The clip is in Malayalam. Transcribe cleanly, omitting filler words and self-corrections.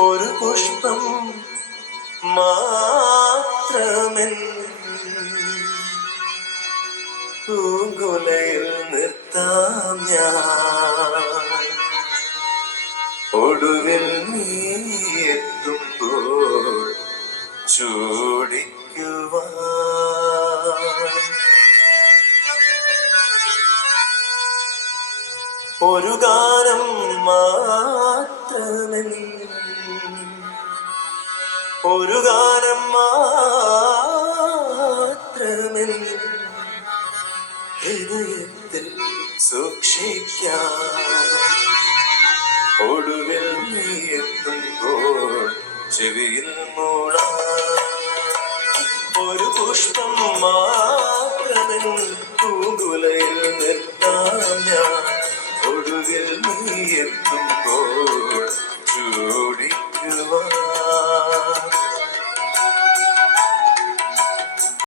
ഒരു പുഷ്പം മാത്രമെൻ പൂങ്കുലയിൽ നിർത്താം ഞാൻ. ഒടുവിൽ നീ എത്തുമ്പോൾ ചൂടിക്കുവാൻ ഒരു ഗാനം മാത്രമെൻ ഒരു ഗാനം മാത്രമെൻ ഹൃദയത്തിൽ സൂക്ഷിക്കാം. ഒടുവിൽ നീ എത്തുമ്പോൾ ചെവിയിൽ മൂളാം. ഒരു പുഷ്പം മാത്രമെൻ പൂങ്കുലയിൽ നിർത്താം ഞാൻ. ഒടുവിൽ നീ എത്തുമ്പോൾ ചൂടി